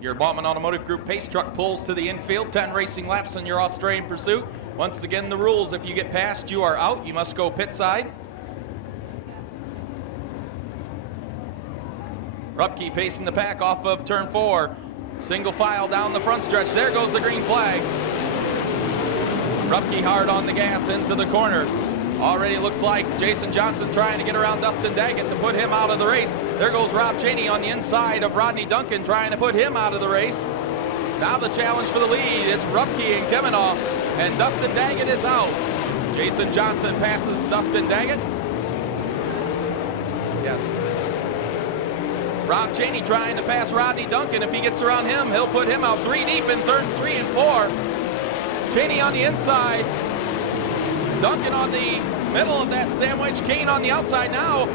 Your Bauman Automotive Group pace truck pulls to the infield, 10 racing laps in your Australian pursuit. Once again, the rules: if you get passed, you are out. You must go pit side. Rupke pacing the pack off of turn 4. Single file down the front stretch. There goes the green flag. Rupke hard on the gas into the corner. Already looks like Jason Johnson trying to get around Dustin Daggett to put him out of the race. There goes Rob Cheney on the inside of Rodney Duncan trying to put him out of the race. Now the challenge for the lead. It's Rupke and Kemenoff, and Dustin Daggett is out. Jason Johnson passes Dustin Daggett. Yes. Rob Cheney trying to pass Rodney Duncan. If he gets around him, he'll put him out 3 deep in turns 3 and 4. Cheney on the inside. Duncan on the middle of that sandwich. Kane on the outside now.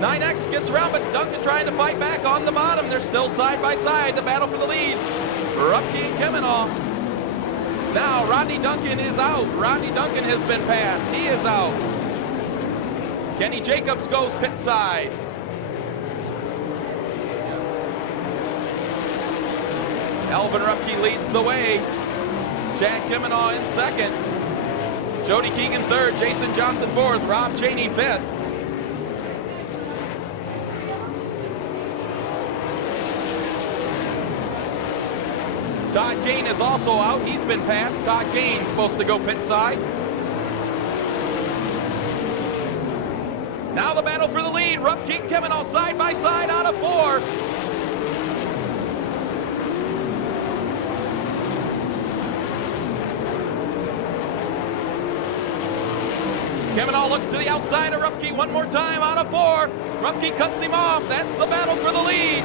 9X gets around, but Duncan trying to fight back on the bottom. They're still side by side. The battle for the lead. Rupke and Kemenoff. Now Rodney Duncan is out. Rodney Duncan has been passed. He is out. Kenny Jacobs goes pit side. Alvin Rupke leads the way. Chad Kemenoff in second. Jody Keegan third. Jason Johnson fourth. Rob Cheney fifth. Todd Kane is also out. He's been passed. Todd Kane's supposed to go pit side. Now the battle for the lead. Rupke and Kemenoff side by side out of 4. Kemenoff looks to the outside of Rupke one more time out of 4. Rupke cuts him off. That's the battle for the lead.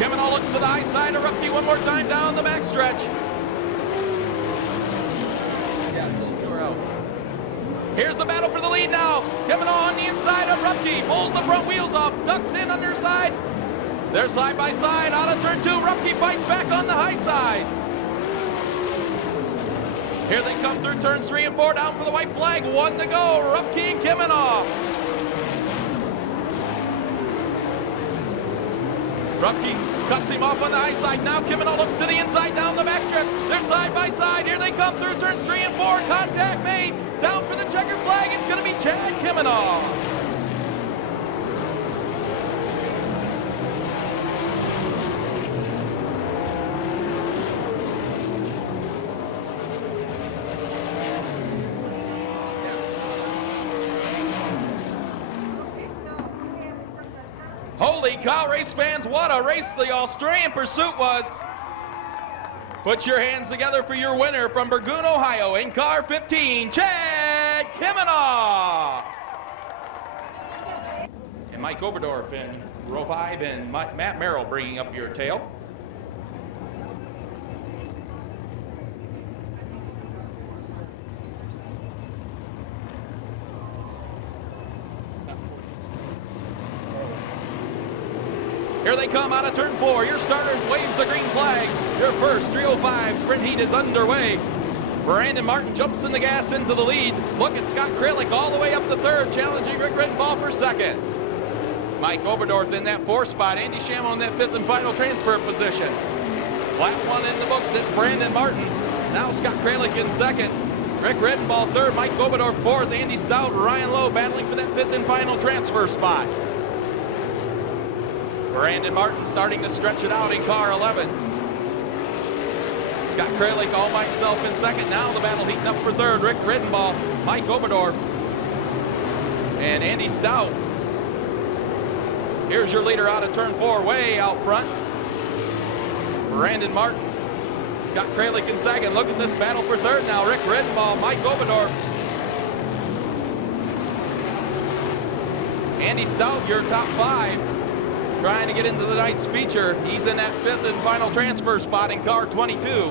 Kemenoff looks to the high side of Rupke one more time down the backstretch. Yeah, those two are out. Here's the battle for the lead now. Kemenoff on the inside of Rupke. Pulls the front wheels off. Ducks in underside. They're side by side out of turn 2. Rupke fights back on the high side. Here they come through turns 3 and 4, down for the white flag. 1 to go. Rupke and Kemenoff. Rupke cuts him off on the high side. Now Kemenoff looks to the inside down the backstretch. They're side by side. Here they come through turns 3 and 4. Contact made. Down for the checkered flag. It's going to be Chad Kemenoff. Holy cow, race fans, what a race the Australian pursuit was. Put your hands together for your winner from Fremont, Ohio, in car 15, Chad Kemenoff. And Mike Oberdorf in row 5, and Matt Merrill bringing up your tail. Here they come out of turn 4. Your starter waves a green flag. Your first 305 sprint heat is underway. Brandon Martin jumps in the gas into the lead. Look at Scott Kralik all the way up to third, challenging Rick Rittenball for second. Mike Oberdorf in that 4th spot. Andy Shamel in that 5th and final transfer position. Lap 1 in the books. It's Brandon Martin. Now Scott Kralik in second. Rick Rittenball third. Mike Oberdorf 4th. Andy Stout, Ryan Lowe battling for that 5th and final transfer spot. Brandon Martin starting to stretch it out in car 11. Scott Kralik all by himself in second. Now the battle heating up for third. Rick Rittenball, Mike Oberdorf, and Andy Stout. Here's your leader out of turn 4, way out front. Brandon Martin. Scott Kralik in second. Look at this battle for third now. Rick Rittenball, Mike Oberdorf. Andy Stout, your top 5. Trying to get into the night's feature. He's in that 5th and final transfer spot in car 22.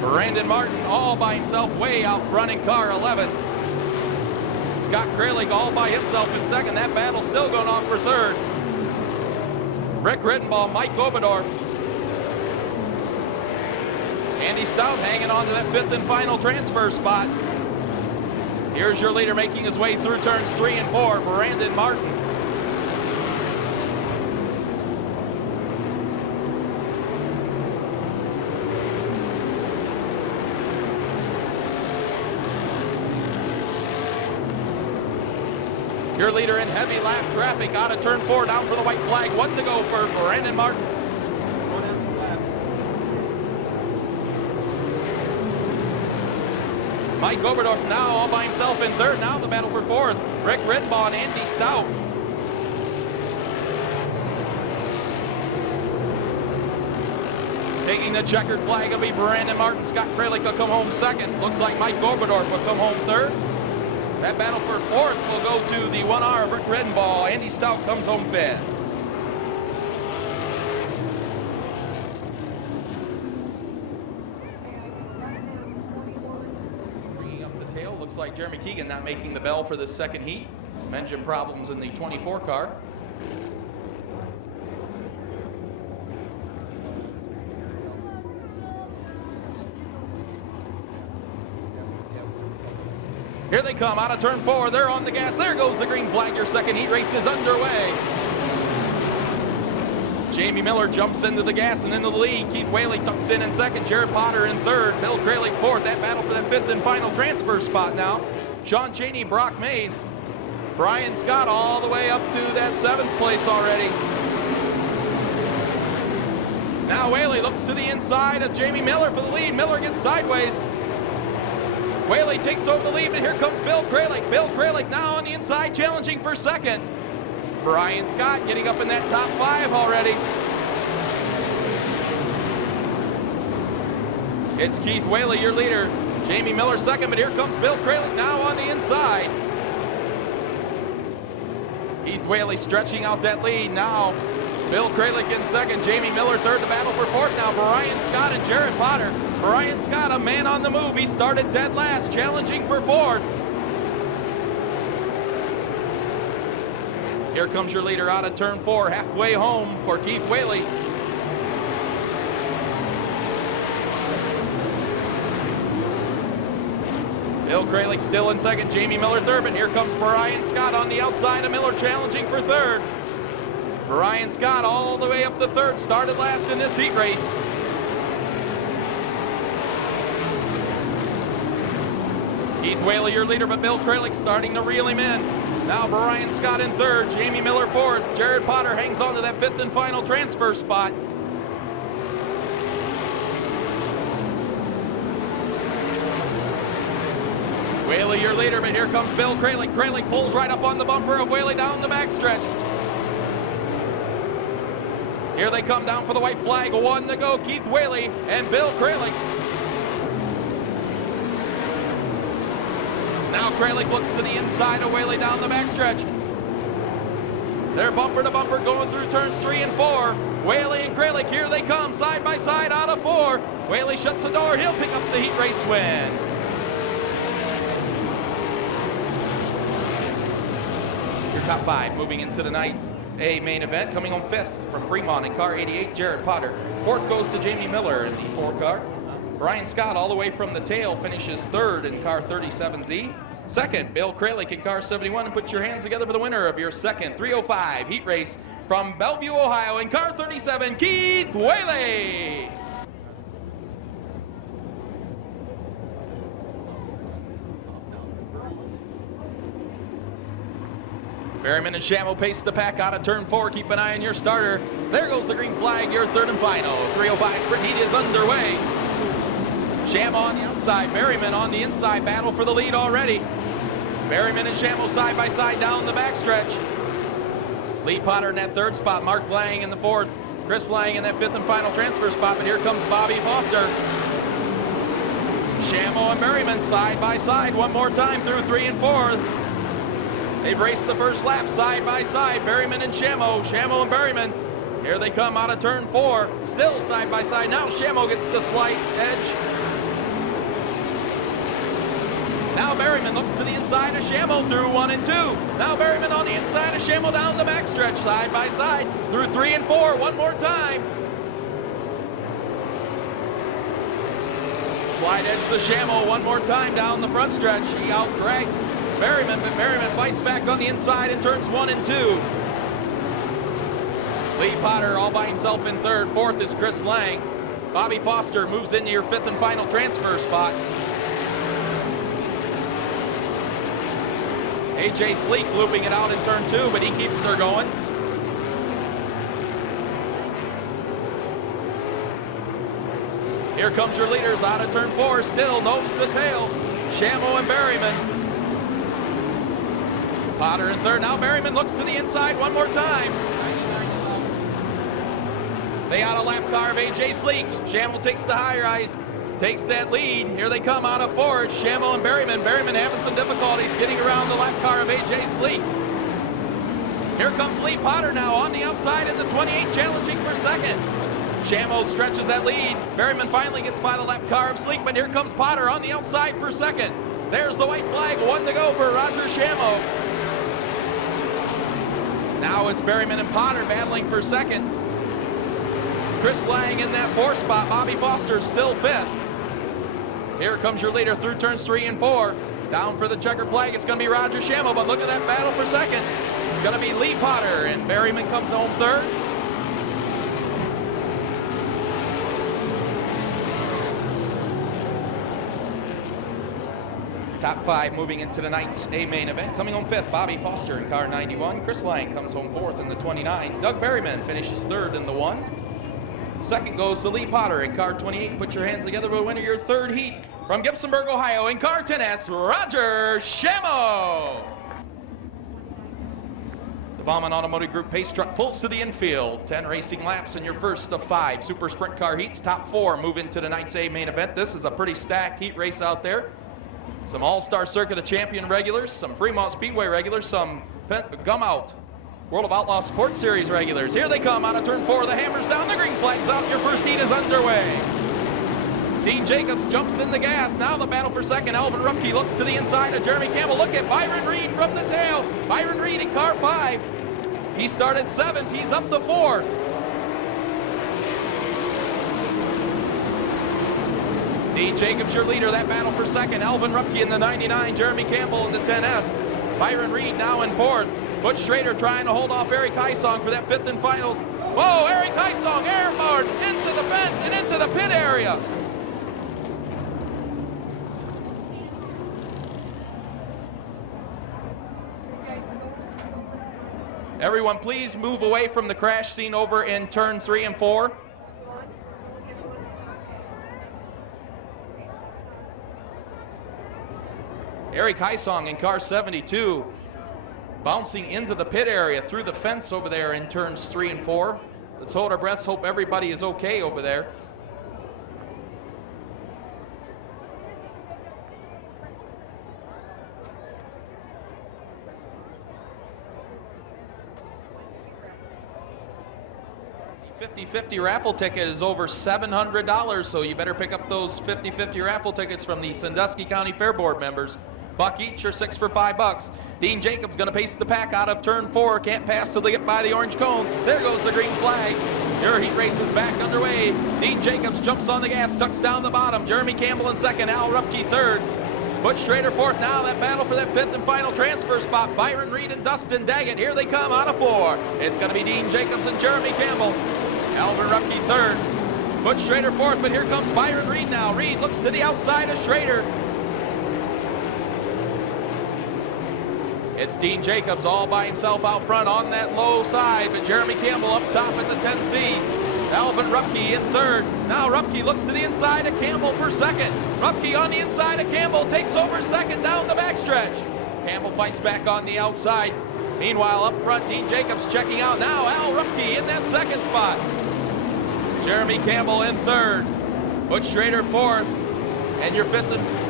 Brandon Martin all by himself way out front in car 11. Scott Kralik all by himself in second. That battle still going on for third. Rick Rittenball, Mike Oberdorf. Andy Stout hanging on to that 5th and final transfer spot. Here's your leader making his way through turns 3 and 4, Brandon Martin. Your leader in heavy lap traffic out of turn 4, down for the white flag. 1 to go for Brandon Martin. Mike Oberdorf now all by himself in third. Now the battle for fourth. Rick Ridbaugh and Andy Stout. Taking the checkered flag will be Brandon Martin. Scott Kralik will come home second. Looks like Mike Oberdorf will come home third. That battle for fourth will go to the 1R of Rick Ridbaugh. Andy Stout comes home fifth. Looks like Jeremy Keegan not making the bell for the second heat. Some engine problems in the 24 car. Here they come out of turn 4. They're on the gas. There goes the green flag. Your second heat race is underway. Jamie Miller jumps into the gas and into the lead. Keith Whaley tucks in second. Jared Potter in third. Bill Kralik fourth. That battle for that fifth and final transfer spot now. Sean Cheney, Brock Mays. Brian Scott all the way up to that 7th place already. Now Whaley looks to the inside of Jamie Miller for the lead. Miller gets sideways. Whaley takes over the lead, and here comes Bill Kralik. Bill Kralik now on the inside, challenging for second. Brian Scott getting up in that top 5 already. It's Keith Whaley, your leader. Jamie Miller second, but here comes Bill Kralik now on the inside. Keith Whaley stretching out that lead now. Bill Kralik in second, Jamie Miller third. The battle for fourth now, Brian Scott and Jared Potter. Brian Scott, a man on the move. He started dead last, challenging for fourth. Here comes your leader out of turn 4, halfway home for Keith Whaley. Bill Kralik still in second, Jamie Miller third, but here comes Brian Scott on the outside of Miller challenging for third. Brian Scott all the way up to third, started last in this heat race. Keith Whaley, your leader, but Bill Kralik starting to reel him in. Now Brian Scott in third, Jamie Miller fourth. Jared Potter hangs on to that fifth and final transfer spot. Whaley, your leader, but here comes Bill Kralik. Kralik pulls right up on the bumper of Whaley down the backstretch. Here they come down for the white flag. 1 to go, Keith Whaley and Bill Kralik. Now Kralik looks to the inside of Whaley down the backstretch. They're bumper to bumper going through turns 3 and 4. Whaley and Kralik, here they come, side by side out of 4. Whaley shuts the door, he'll pick up the heat race win. Your top 5 moving into tonight's A main event. Coming home 5th from Fremont in car 88, Jared Potter. 4th goes to Jamie Miller in the 4 car. Brian Scott all the way from the tail finishes 3rd in car 37Z. 2nd, Bill Kralik in car 71. And put your hands together for the winner of your second 305 heat race from Bellevue, Ohio in car 37, Keith Whaley. Berryman and Shamo pace the pack out of turn 4. Keep an eye on your starter. There goes the green flag, your third and final. 305 sprint heat is underway. Shamo on the outside, Berryman on the inside. Battle for the lead already. Berryman and Shamo side by side down the backstretch. Lee Potter in that 3rd spot. Mark Lang in the 4th. Chris Lang in that 5th and final transfer spot. But here comes Bobby Foster. Shamo and Berryman side by side one more time through 3 and 4. They've raced the first lap side by side. Berryman and Shamo. Shamo and Berryman. Here they come out of turn 4. Still side by side. Now Shamo gets the slight edge. Now Berryman looks to the inside of Shamo through 1 and 2. Now Berryman on the inside of Shamo down the backstretch, side by side, through 3 and 4, one more time. Slide edge the Shamo one more time down the front stretch. He out-drags Berryman, but Berryman fights back on the inside in turns 1 and 2. Lee Potter all by himself in third. Fourth is Chris Lang. Bobby Foster moves into your fifth and final transfer spot. AJ Sleek looping it out in turn 2, but he keeps her going. Here comes your leaders out of turn 4, still nose to tail. Shamo and Berryman. Potter in third. Now Berryman looks to the inside one more time. They out a lap car of AJ Sleek. Shamo takes the high ride, takes that lead. Here they come out of fourth. Shamo and Berryman. Berryman having some difficulties getting around the lap car of AJ Sleek. Here comes Lee Potter now on the outside in the 28, challenging for second. Shamo stretches that lead. Berryman finally gets by the lap car of Sleek, but here comes Potter on the outside for second. There's the white flag, 1 to go for Roger Shamo. Now it's Berryman and Potter battling for second. Chris Lang in that 4th spot. Bobby Foster still 5th. Here comes your leader through turns 3 and 4. Down for the checker flag, it's going to be Roger Shamo, but look at that battle for second. It's going to be Lee Potter, and Berryman comes home 3rd. Top 5 moving into tonight's A main event. Coming home 5th, Bobby Foster in car 91. Chris Lang comes home 4th in the 29. Doug Berryman finishes 3rd in the 1. Second goes to Lee Potter in car 28. Put your hands together to win your 3rd heat. From Gibsonburg, Ohio in car 10S, Roger Shamo. The Bauman Automotive Group pace truck pulls to the infield. 10 racing laps in your first of 5 super sprint car heats. Top 4 move into tonight's A main event. This is a pretty stacked heat race out there. Some All-Star Circuit of Champion regulars, some Fremont Speedway regulars, some Gum Out World of Outlaw Sports Series regulars. Here they come out of turn 4. The hammers down, the green flag's out. Your first heat is underway. Dean Jacobs jumps in the gas. Now the battle for second. Alvin Rupke looks to the inside of Jeremy Campbell. Look at Byron Reed from the tail. Byron Reed in car 5. He started 7th. He's up to 4th. Dean Jacobs, your leader. That battle for second. Alvin Rupke in the 99. Jeremy Campbell in the 10S. Byron Reed now in 4th. Butch Schrader trying to hold off Eric Heisong for that 5th and final. Whoa, Eric Heisong airborne into the fence and into the pit area. Everyone, please move away from the crash scene over in turn 3 and 4. Eric Heisong in car 72, bouncing into the pit area through the fence over there in turns 3 and 4. Let's hold our breaths, hope everybody is okay over there. The 50-50 raffle ticket is over $700, so you better pick up those 50-50 raffle tickets from the Sandusky County Fair Board members. Buck each or 6 for $5. Dean Jacobs going to pace the pack out of turn 4. Can't pass till they get by the orange cone. There goes the green flag. Your heat race is back underway. Dean Jacobs jumps on the gas, tucks down the bottom. Jeremy Campbell in second, Al Rupke third. Butch Schrader fourth. Now that battle for that 5th and final transfer spot. Byron Reed and Dustin Daggett. Here they come out of 4. It's going to be Dean Jacobs and Jeremy Campbell. Alvin Rupke third. Butch Schrader fourth, but here comes Byron Reed now. Reed looks to the outside of Schrader. It's Dean Jacobs all by himself out front on that low side, but Jeremy Campbell up top at the 10C. Alvin Rupke in third. Now Rupke looks to the inside of Campbell for second. Rupke on the inside of Campbell takes over second down the backstretch. Campbell fights back on the outside. Meanwhile, up front, Dean Jacobs checking out. Now Al Rupke in that second spot. Jeremy Campbell in third. Butch Schrader fourth. And your 5th and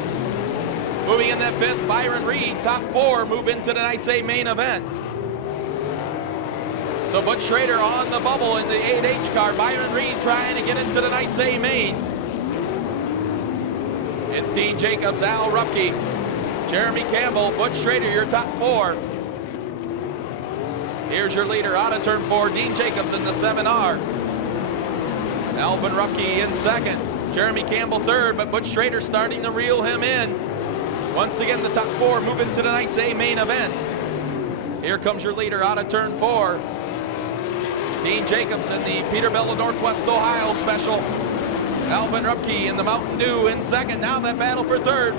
moving in that 5th, Byron Reed, top 4, move into tonight's A main event. So Butch Schrader on the bubble in the 8H car. Byron Reed trying to get into tonight's A main. It's Dean Jacobs, Al Rupke, Jeremy Campbell, Butch Schrader, your top 4. Here's your leader out of turn 4, Dean Jacobs in the 7R. Alvin Rupke in second. Jeremy Campbell third, but Butch Schrader starting to reel him in. Once again, the top four moving to tonight's A main event. Here comes your leader out of turn 4. Dean Jacobs in the Peterbilt of Northwest Ohio special. Alvin Rupke in the Mountain Dew in second. Now that battle for third.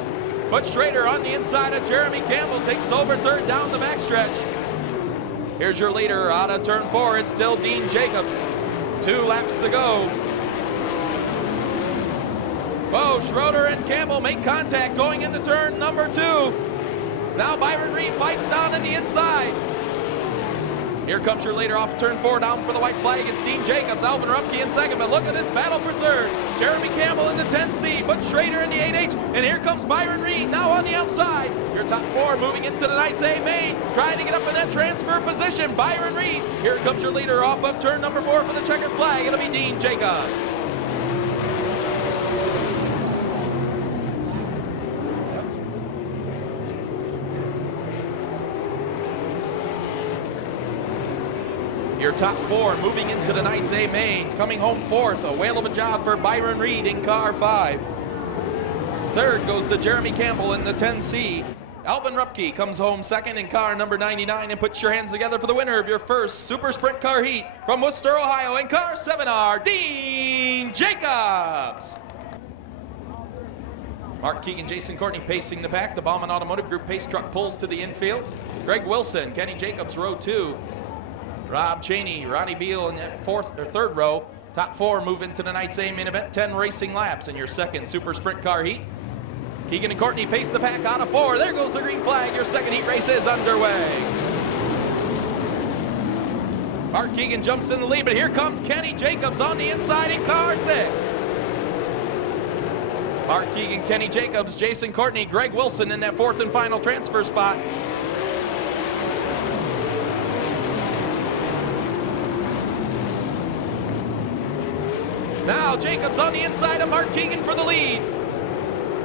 Butch Schrader on the inside of Jeremy Campbell takes over third down the backstretch. Here's your leader out of turn 4. It's still Dean Jacobs. 2 laps to go. Oh, Schroeder and Campbell make contact going into turn number 2. Now Byron Reed fights down on the inside. Here comes your leader off turn 4, down for the white flag. It's Dean Jacobs, Alvin Rupke in second, but look at this battle for third. Jeremy Campbell in the 10C, Butch Schrader in the 8H, and here comes Byron Reed now on the outside. Your top 4 moving into tonight's A main, trying to get up in that transfer position. Byron Reed, here comes your leader off of turn number 4 for the checkered flag. It'll be Dean Jacobs. Your top 4 moving into tonight's A main. Coming home 4th, a whale of a job for Byron Reed in car 5. 3rd goes to Jeremy Campbell in the 10C. Alvin Rupke comes home 2nd in car number 99, and put your hands together for the winner of your first Super Sprint car heat from Worcester, Ohio in car 7R, Dean Jacobs. Mark Keegan, Jason Courtney pacing the pack. The Bauman Automotive Group pace truck pulls to the infield. Greg Wilson, Kenny Jacobs, row 2. Rob Cheney, Ronnie Beal in that 3rd row. Top 4 move into tonight's A main event. 10 racing laps in your second Super Sprint car heat. Keegan and Courtney pace the pack out of 4. There goes the green flag. Your second heat race is underway. Mark Keegan jumps in the lead, but here comes Kenny Jacobs on the inside in car 6. Mark Keegan, Kenny Jacobs, Jason Courtney, Greg Wilson in that 4th and final transfer spot. Now Jacobs on the inside of Mark Keegan for the lead.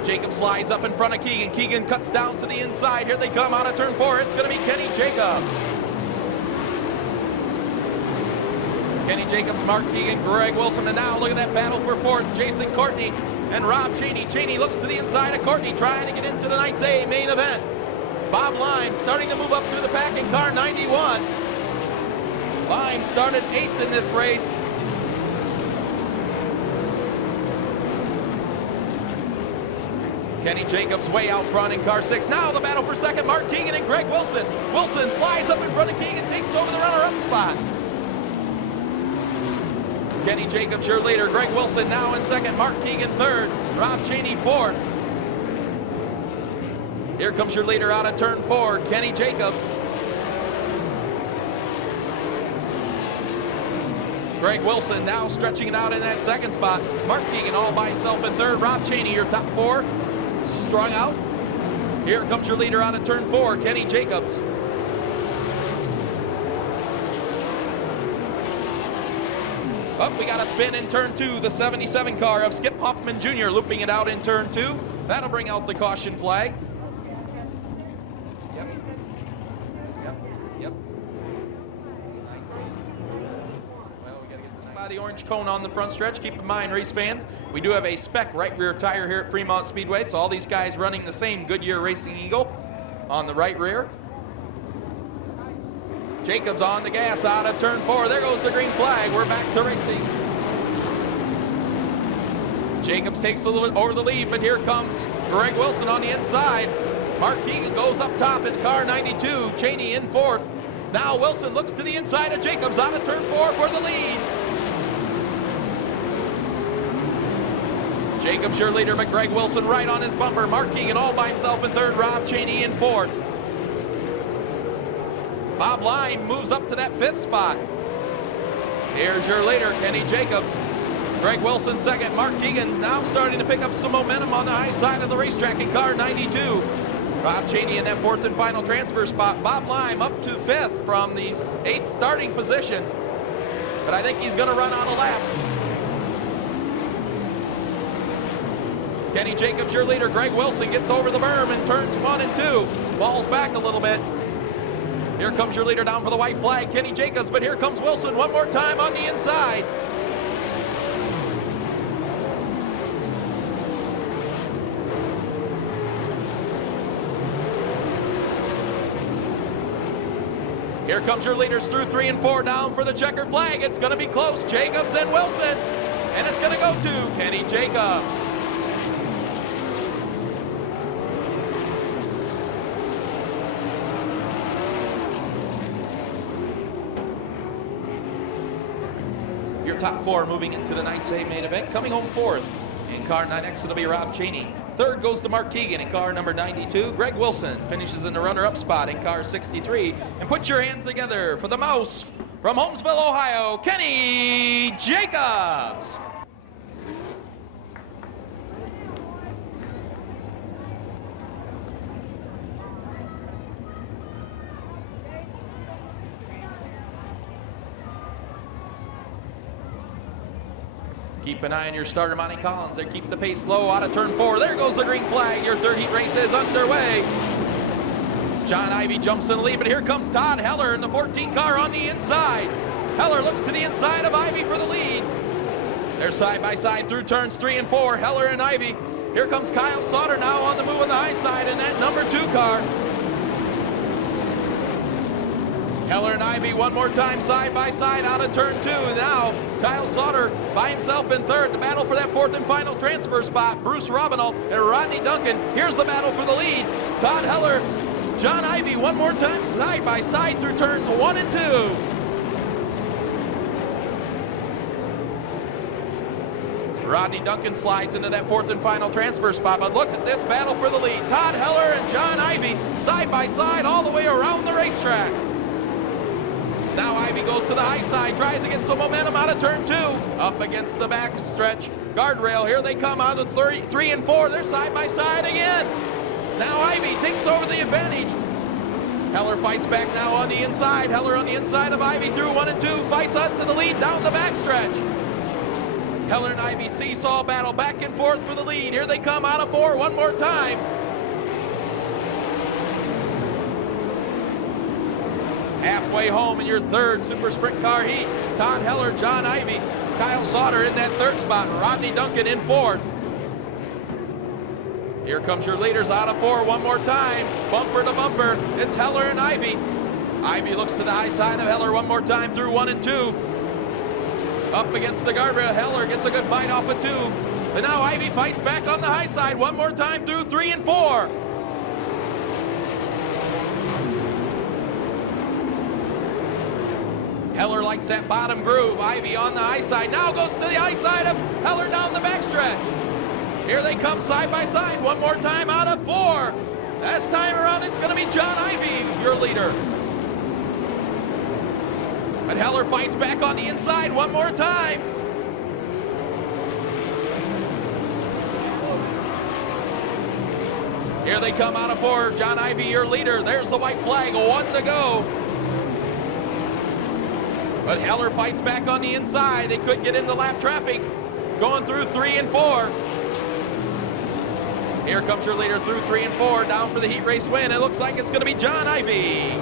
Jacob slides up in front of Keegan. Keegan cuts down to the inside. Here they come out of turn 4. It's going to be Kenny Jacobs. Kenny Jacobs, Mark Keegan, Greg Wilson, and now look at that battle for 4th. Jason Courtney and Rob Cheney. Cheney looks to the inside of Courtney, trying to get into tonight's A main event. Bob Lime starting to move up through the pack in car 91. Lime started 8th in this race. Kenny Jacobs way out front in car 6. Now the battle for 2nd, Mark Keegan and Greg Wilson. Wilson slides up in front of Keegan, takes over the runner-up spot. Kenny Jacobs, your leader. Greg Wilson now in 2nd, Mark Keegan 3rd, Rob Cheney 4th. Here comes your leader out of turn 4, Kenny Jacobs. Greg Wilson now stretching it out in that 2nd spot. Mark Keegan all by himself in 3rd. Rob Cheney, your top 4. Strung out. Here comes your leader out of turn 4, Kenny Jacobs. Up, we got a spin in turn 2, the 77 car of Skip Hoffman Jr. looping it out in turn 2. That'll bring out the caution flag. Yep. Well, we got to get by the orange cone on the front stretch. Keep in mind, race fans, we do have a spec right rear tire here at Fremont Speedway, so all these guys running the same Goodyear Racing Eagle on the right rear. Jacobs on the gas out of turn 4. There goes the green flag. We're back to racing. Jacobs takes a little over the lead, but here comes Greg Wilson on the inside. Mark Keegan goes up top in car 92. Cheney in 4th. Now Wilson looks to the inside of Jacobs out of turn 4 for the lead. Jacobs your leader, but Greg Wilson right on his bumper. Mark Keegan all by himself in 3rd. Rob Cheney in 4th. Bob Lime moves up to that 5th spot. Here's your leader, Kenny Jacobs. Greg Wilson 2nd. Mark Keegan now starting to pick up some momentum on the high side of the racetrack in car 92. Rob Cheney in that 4th and final transfer spot. Bob Lime up to 5th from the 8th starting position. But I think he's going to run out of laps. Kenny Jacobs, your leader. Greg Wilson gets over the berm in turns 1 and 2. Falls back a little bit. Here comes your leader down for the white flag, Kenny Jacobs, but here comes Wilson one more time on the inside. Here comes your leaders through 3 and 4, down for the checkered flag. It's going to be close. Jacobs and Wilson. And it's going to go to Kenny Jacobs. Your top 4 moving into the night's A main event. Coming home 4th in car 9X, it'll be Rob Cheney. 3rd goes to Mark Keegan in car number 92. Greg Wilson finishes in the runner-up spot in car 63. And put your hands together for the mouse from Holmesville, Ohio, Kenny Jacobs. Keep an eye on your starter, Monty Collins. They keep the pace low out of turn 4. There goes the green flag. Your 3rd heat race is underway. John Ivy jumps in the lead, but here comes Todd Heller in the 14 car on the inside. Heller looks to the inside of Ivy for the lead. They're side by side through turns 3 and 4. Heller and Ivy. Here comes Kyle Sauter now on the move on the high side in that number 2 car. Heller and Ivy one more time side by side out of turn 2. Now Kyle Sauter by himself in 3rd. The battle for that 4th and final transfer spot. Bruce Robinall and Rodney Duncan. Here's the battle for the lead. Todd Heller, John Ivy one more time side by side through turns 1 and 2. Rodney Duncan slides into that 4th and final transfer spot, but look at this battle for the lead. Todd Heller and John Ivy side by side all the way around the racetrack. Now Ivy goes to the high side, tries to get some momentum out of turn 2. Up against the back stretch guardrail. Here they come out of 3 and 4. They're side by side again. Now Ivy takes over the advantage. Heller fights back now on the inside. Heller on the inside of Ivy through 1 and 2. Fights on to the lead down the back stretch. Heller and Ivy seesaw battle back and forth for the lead. Here they come out of 4 one more time. Halfway home in your 3rd Super Sprint car heat. Todd Heller, John Ivy, Kyle Sauter in that 3rd spot. Rodney Duncan in 4th. Here comes your leaders out of 4 one more time. Bumper to bumper. It's Heller and Ivy. Ivy looks to the high side of Heller one more time through 1 and 2. Up against the guardrail. Heller gets a good bite off of 2. And now Ivy fights back on the high side one more time through 3 and 4. Heller likes that bottom groove. Ivy on the high side. Now goes to the high side of Heller down the backstretch. Here they come side by side. One more time out of 4. This time around, it's going to be John Ivy, your leader. But Heller fights back on the inside one more time. Here they come out of 4. John Ivy, your leader. There's the white flag. 1 to go. But Heller fights back on the inside. They could get into lap traffic going through 3 and 4. Here comes your leader through 3 and 4, down for the heat race win. It looks like it's going to be John Ivy.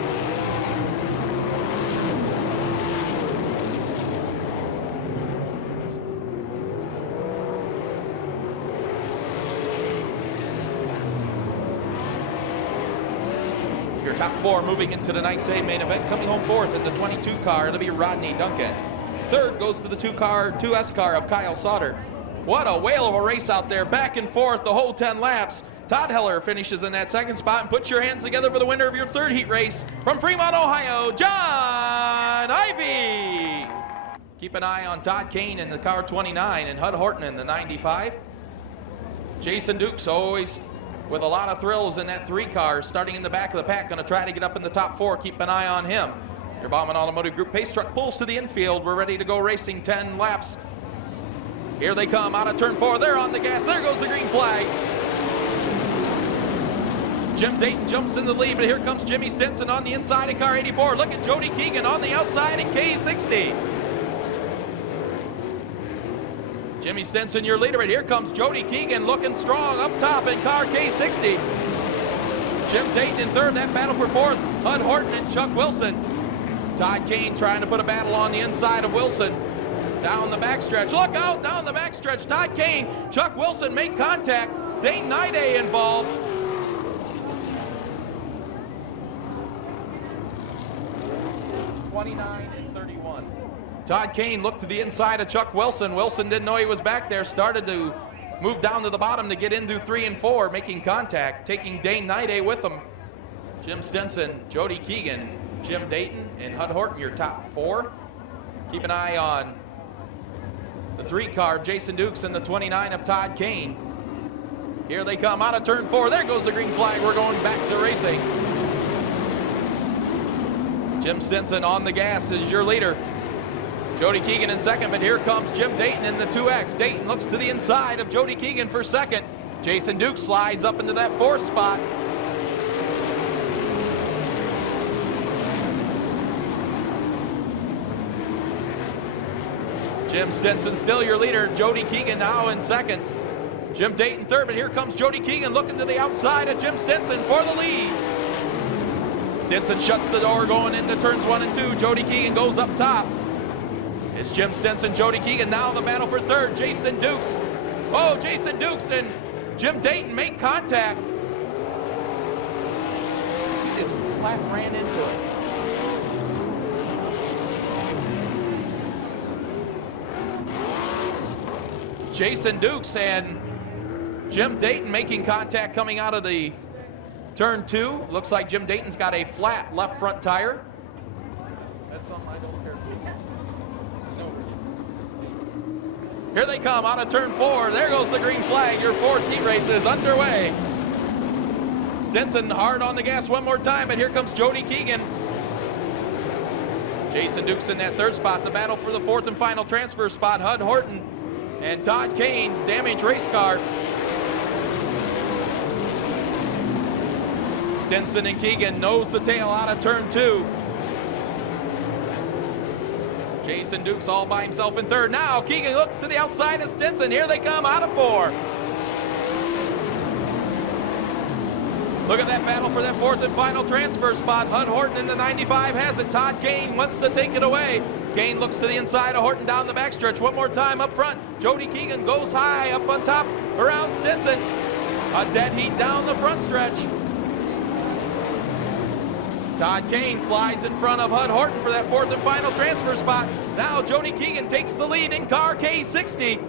Your top 4 moving into the night's A main event. Coming home 4th in the 22 car, it'll be Rodney Duncan. 3rd goes to the 2S car of Kyle Sauter. What a whale of a race out there, back and forth the whole 10 laps. Todd Heller finishes in that 2nd spot, and put your hands together for the winner of your 3rd heat race from Fremont, Ohio, John Ivy. Keep an eye on Todd Kane in the car 29 and Hud Horton in the 95. Jason Dukes always with a lot of thrills in that 3 car, starting in the back of the pack, going to try to get up in the top 4. Keep an eye on him. Your Bauman Automotive Group pace truck pulls to the infield. We're ready to go racing 10 laps. Here they come out of turn 4. They're on the gas. There goes the green flag. Jim Dayton jumps in the lead, but here comes Jimmy Stinson on the inside in car 84. Look at Jody Keegan on the outside in K60. Jimmy Stinson, your leader, and here comes Jody Keegan looking strong up top in car K60. Jim Dayton in 3rd. That battle for 4th. Hud Horton and Chuck Wilson. Todd Kane trying to put a battle on the inside of Wilson. Down the backstretch. Look out down the backstretch. Todd Kane, Chuck Wilson make contact. Dane Nide involved. 29 and 31. Todd Kane looked to the inside of Chuck Wilson. Wilson didn't know he was back there, started to move down to the bottom to get into 3 and 4, making contact, taking Dane Nide with him. Jim Stinson, Jody Keegan, Jim Dayton, and Hud Horton, your top 4. Keep an eye on the 3 car of Jason Dukes and the 29 of Todd Kane. Here they come out of turn 4. There goes the green flag. We're going back to racing. Jim Stinson on the gas is your leader. Jody Keegan in second, but here comes Jim Dayton in the 2X. Dayton looks to the inside of Jody Keegan for second. Jason Dukes slides up into that 4th spot. Jim Stinson still your leader. Jody Keegan now in second. Jim Dayton third, but here comes Jody Keegan looking to the outside of Jim Stinson for the lead. Stinson shuts the door going into turns 1 and 2. Jody Keegan goes up top. It's Jim Stinson, Jody Keegan, now the battle for third. Jason Dukes. Oh, Jason Dukes and Jim Dayton make contact. He just flat ran into it. Jason Dukes and Jim Dayton making contact coming out of the turn 2. Looks like Jim Dayton's got a flat left front tire. That's something I don't care. Here they come out of turn 4. There goes the green flag. Your 4th heat race is underway. Stinson hard on the gas one more time, but here comes Jody Keegan. Jason Dukes in that 3rd spot. The battle for the 4th and final transfer spot. Hud Horton and Todd Kane's damaged race car. Stinson and Keegan nose to tail out of turn 2. Jason Dukes all by himself in 3rd. Now Keegan looks to the outside of Stinson. Here they come out of 4. Look at that battle for that 4th and final transfer spot. Hud Horton in the 95 has it. Todd Kane wants to take it away. Kane looks to the inside of Horton down the backstretch. One more time up front. Jody Keegan goes high up on top around Stinson. A dead heat down the front stretch. Todd Kane slides in front of Hud Horton for that 4th and final transfer spot. Now Jody Keegan takes the lead in car K60.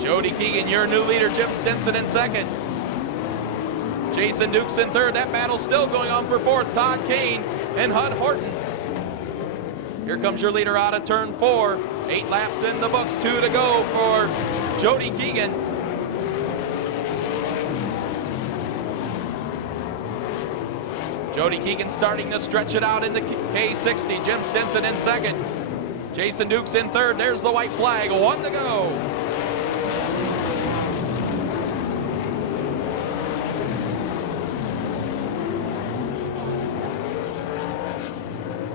Jody Keegan, your new leader. Jim Stinson in second. Jason Dukes in 3rd. That battle's still going on for 4th. Todd Kane and Hud Horton. Here comes your leader out of turn 4. 8 laps in the books, 2 to go for Jody Keegan. Jody Keegan starting to stretch it out in the K60. Jim Stinson in second. Jason Dukes in 3rd. There's the white flag. 1 to go.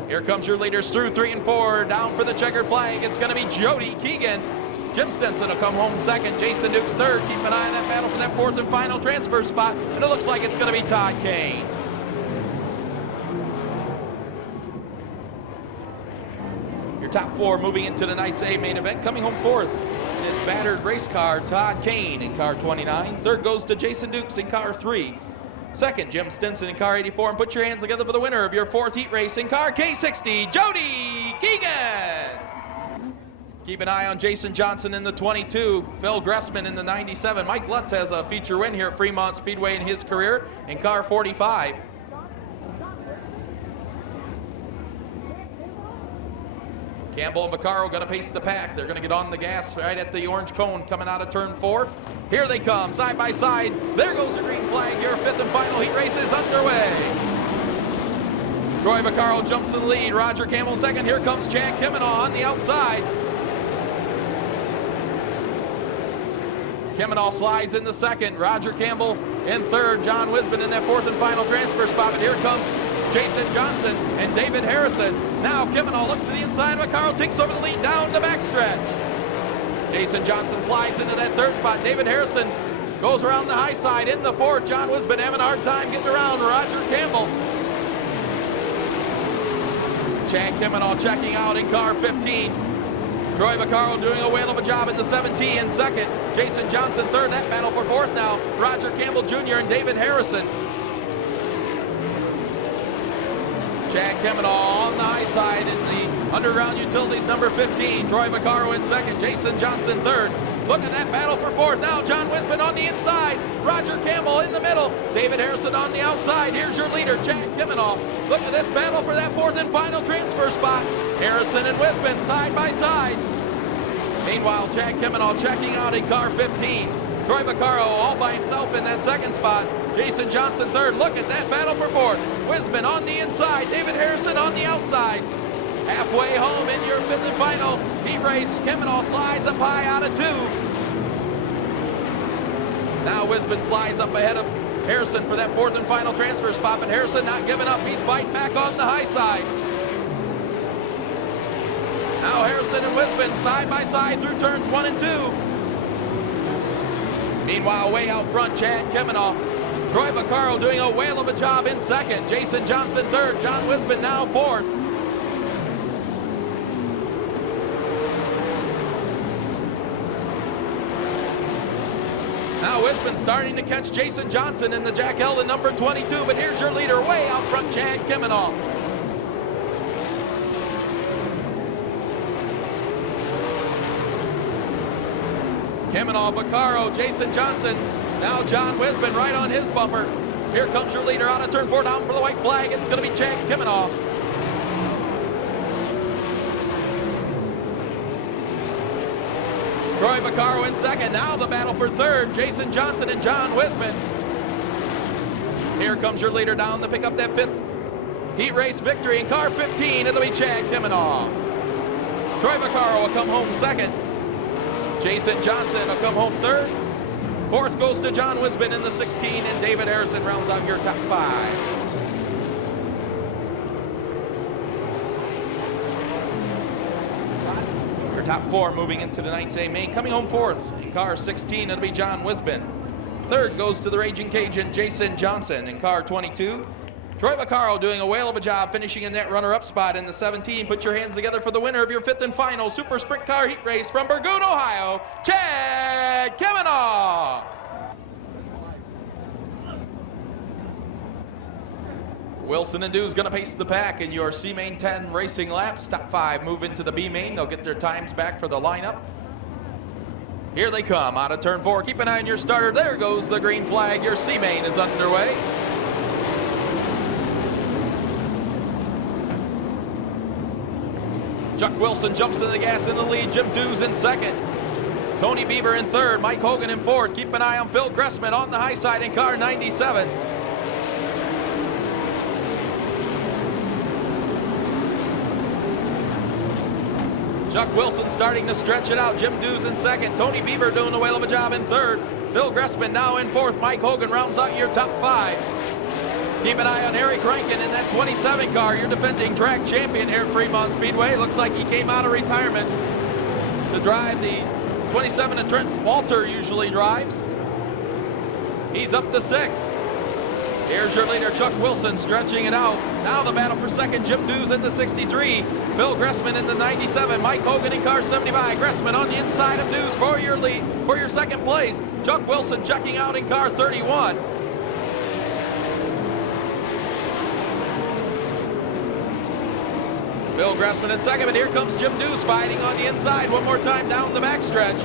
Here comes your leaders through 3 and 4. Down for the checkered flag. It's going to be Jody Keegan. Jim Stinson will come home second. Jason Dukes 3rd. Keep an eye on that battle for that 4th and final transfer spot. And it looks like it's going to be Todd Kane. Your top 4 moving into tonight's A main event. Coming home 4th in his battered race car, Todd Kane in car 29. 3rd goes to Jason Dukes in car 3. 2nd, Jim Stinson in car 84. And put your hands together for the winner of your 4th heat race in car K60, Jody Keegan. Keep an eye on Jason Johnson in the 22. Phil Gressman in the 97. Mike Lutz has a feature win here at Fremont Speedway in his career in car 45. Campbell and Vaccaro going to pace the pack. They're going to get on the gas right at the orange cone coming out of turn 4. Here they come, side by side. There goes the green flag. Your 5th and final heat race is underway. Troy Vaccaro jumps in the lead. Roger Campbell in second. Here comes Chad Kimmenaugh on the outside. Kimmenaugh slides in the second. Roger Campbell in 3rd. John Wisman in that 4th and final transfer spot. But here comes Jason Johnson and David Harrison. Now Kimmenaugh looks to the inside. Vaccaro takes over the lead down the backstretch. Jason Johnson slides into that 3rd spot. David Harrison goes around the high side in the 4th. John Wisman having a hard time getting around Roger Campbell. Chad Kimmenaugh checking out in car 15. Troy Vaccaro doing a whale of a job in the 17 in second. Jason Johnson third. That battle for fourth now. Roger Campbell Jr. and David Harrison. Chad Kemenall on the high side in the Underground Utilities number 15. Troy Vaccaro in second. Jason Johnson third. Look at that battle for fourth. Now John Wisman on the inside. Roger Campbell in the middle. David Harrison on the outside. Here's your leader, Chad Kemenall. Look at this battle for that fourth and final transfer spot. Harrison and Wisman side by side. Meanwhile, Chad Kemenall checking out in car 15. Troy Vaccaro all by himself in that second spot. Jason Johnson third. Look at that battle for fourth. Wisman on the inside. David Harrison on the outside. Halfway home in your fifth and final heat race. Kemenall slides up high out of two. Now Wisman slides up ahead of Harrison for that fourth and final transfer spot, but Harrison not giving up. He's fighting back on the high side. Now Harrison and Wisman side by side through turns 1 and 2. Meanwhile, way out front, Chad Kemenall. Troy Vaccaro doing a whale of a job in second. Jason Johnson third. John Wisman now fourth. Now Wisman starting to catch Jason Johnson in the Jack Eldon number 22, but here's your leader way out front, Chad Kemenall. Kemenall, Vaccaro, Jason Johnson. Now John Wisman right on his bumper. Here comes your leader out of turn 4 down for the white flag. It's going to be Chad Kemenall. Troy Vaccaro in second. Now the battle for third. Jason Johnson and John Wisman. Here comes your leader down to pick up that fifth heat race victory in car 15. It'll be Chad Kemenall. Troy Vaccaro will come home second. Jason Johnson will come home third. Fourth goes to John Wisman in the 16, and David Harrison rounds out your top 5. Top 4 moving into tonight's A main. Coming home fourth in car 16, it'll be John Wisman. Third goes to the Raging Cajun, Jason Johnson in car 22. Troy Vaccaro doing a whale of a job finishing in that runner-up spot in the 17. Put your hands together for the winner of your fifth and final Super Sprint Car Heat Race from Burgoon, Ohio, Chad Kemenall. Wilson and Dew's gonna pace the pack in your C main 10 racing laps. Top 5 move into the B main. They'll get their times back for the lineup. Here they come out of turn 4. Keep an eye on your starter. There goes the green flag. Your C main is underway. Chuck Wilson jumps in the gas in the lead. Jim Dew's in second. Tony Bieber in third. Mike Hogan in fourth. Keep an eye on Phil Gressman on the high side in car 97. Chuck Wilson starting to stretch it out. Jim Dew's in second. Tony Bieber doing a whale of a job in third. Phil Gressman now in fourth. Mike Hogan rounds out your top 5. Keep an eye on Eric Rankin in that 27 car. Your defending track champion here at Fremont Speedway. Looks like he came out of retirement to drive the 27 that Trent Walter usually drives. He's up to 6. Here's your leader, Chuck Wilson, stretching it out. Now the battle for second. Jim Dew's in the 63. Phil Gressman in the 97. Mike Hogan in car 75. Gressman on the inside of Dews for your lead, for your second place. Chuck Wilson checking out in car 31. Phil Gressman in second, and here comes Jim Dews fighting on the inside one more time down the backstretch.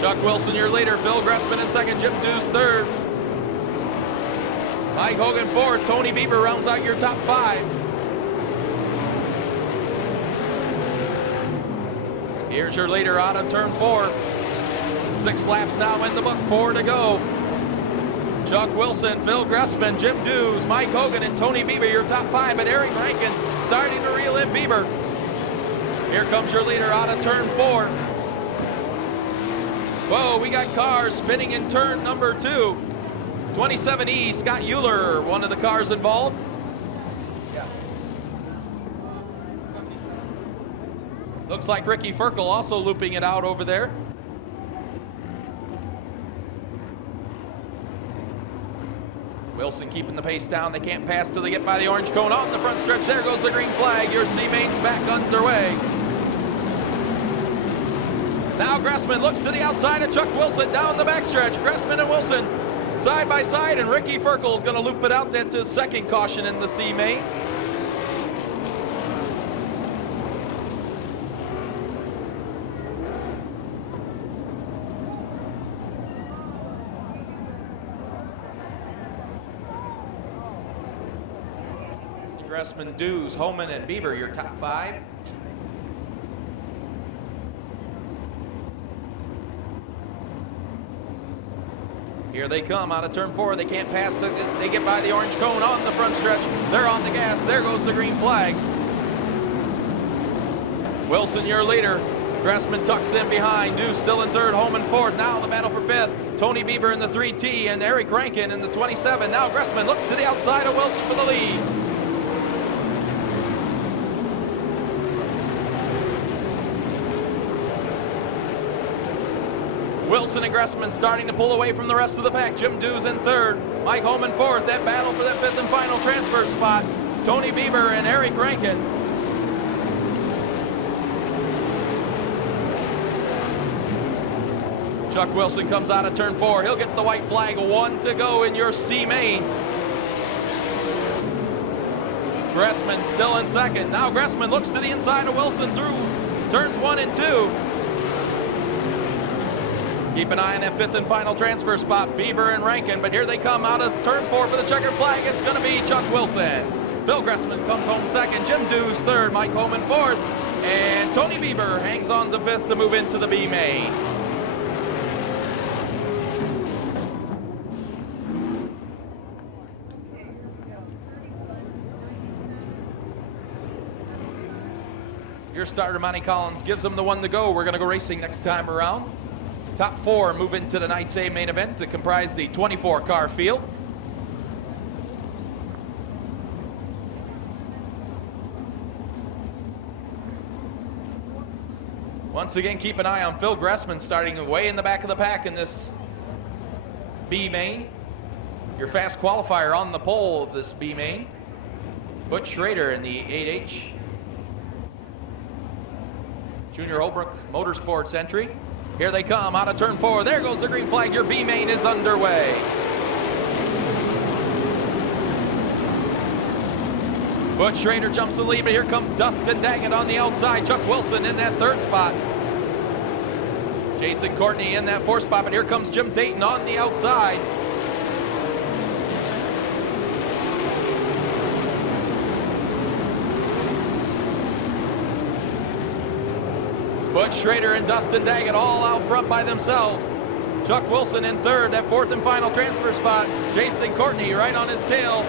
Chuck Wilson, your leader. Phil Gressman in second. Jim Dews third. Mike Hogan fourth. Tony Bieber rounds out your top 5. Here's your leader out of turn 4. 6 laps now in the book. 4 to go. Chuck Wilson, Phil Gressman, Jim Dews, Mike Hogan, and Tony Bieber, your top 5. But Eric Rankin starting to reel in Bieber. Here comes your leader out of turn 4. Whoa, we got cars spinning in turn number 2. 27E, Scott Euler, one of the cars involved. Yeah. Looks like Ricky Ferkel also looping it out over there. Wilson keeping the pace down. They can't pass till they get by the orange cone on the front stretch. There goes the green flag. Your C-main's back underway. Now Gressman looks to the outside of Chuck Wilson down the backstretch. Gressman and Wilson side by side, and Ricky Ferkel is going to loop it out. That's his second caution in the C-main. Gressman, Dews, Homan, and Bieber, your top five. Here they come out of turn 4. They can't pass till they get by the orange cone on the front stretch. They're on the gas. There goes the green flag. Wilson, your leader. Gressman tucks in behind. Dews still in third. Homan fourth. Now the battle for fifth. Tony Bieber in the 3T and Eric Rankin in the 27. Now Gressman looks to the outside of Wilson for the lead. Wilson and Gressman starting to pull away from the rest of the pack. Jim Dews in third. Mike Homan fourth. That battle for that fifth and final transfer spot. Tony Bieber and Eric Rankin. Chuck Wilson comes out of turn 4. He'll get the white flag. 1 to go in your C-main. Gressman still in second. Now Gressman looks to the inside of Wilson through turns 1 and 2. Keep an eye on that fifth and final transfer spot, Bieber and Rankin, but here they come out of turn 4 for the checkered flag. It's going to be Chuck Wilson. Bill Gressman comes home second, Jim Dews third, Mike Homan fourth, and Tony Bieber hangs on to fifth to move into the B main. Your starter, Monty Collins, gives them the 1 to go. We're going to go racing next time around. Top 4 move into the night's A main event to comprise the 24-car field. Once again, keep an eye on Phil Gressman starting way in the back of the pack in this B main. Your fast qualifier on the pole of this B main. Butch Schrader in the 8H. Junior Holbrook Motorsports entry. Here they come out of turn 4. There goes the green flag. Your B main is underway. Butch Schrader jumps the lead, but here comes Dustin Daggett on the outside. Chuck Wilson in that third spot. Jason Courtney in that fourth spot, but here comes Jim Dayton on the outside. Butch Schrader and Dustin Daggett all out front by themselves. Chuck Wilson in third, that fourth and final transfer spot. Jason Courtney right on his tail.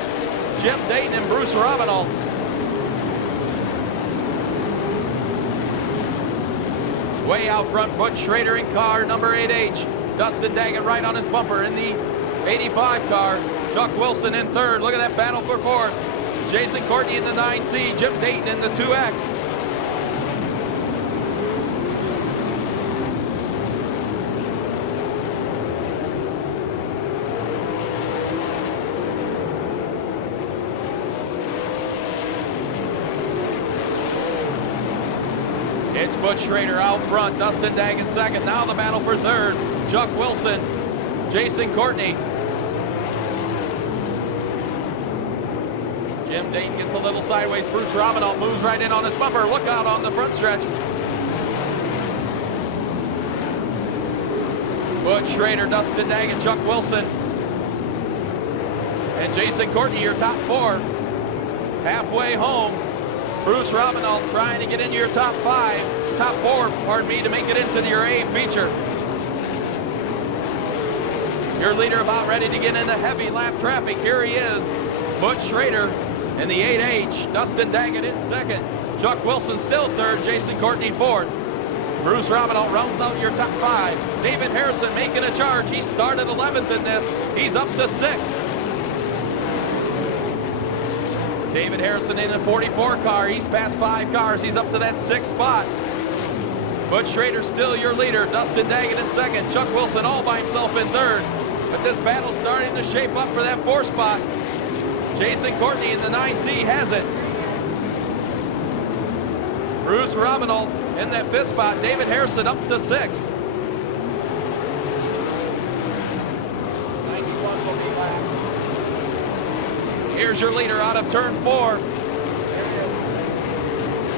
Jim Dayton and Bruce Robinall. Way out front, Butch Schrader in car number 8H. Dustin Daggett right on his bumper in the 85 car. Chuck Wilson in third. Look at that battle for fourth. Jason Courtney in the 9C. Jim Dayton in the 2X. It's Butch Schrader out front, Dustin Daggett second. Now the battle for third. Chuck Wilson, Jason Courtney. Jim Dayton gets a little sideways. Bruce Robinall moves right in on his bumper. Look out on the front stretch. Butch Schrader, Dustin Daggett, Chuck Wilson, and Jason Courtney, your top 4. Halfway home. Bruce Robinall trying to get into your top 4, pardon me, to make it into your A feature. Your leader about ready to get into heavy lap traffic. Here he is, Butch Schrader in the 8H. Dustin Daggett in second. Chuck Wilson still third. Jason Courtney fourth. Bruce Robinall rounds out your top 5. David Harrison making a charge. He started 11th in this. He's up to 6th. David Harrison in a 44 car. He's past 5 cars. He's up to that 6th spot. Butch Schrader still your leader. Dustin Daggett in second. Chuck Wilson all by himself in third. But this battle's starting to shape up for that 4 spot. Jason Courtney in the 9C has it. Bruce Robinal in that 5th spot. David Harrison up to 6. 91 will be last. Here's your leader out of turn 4.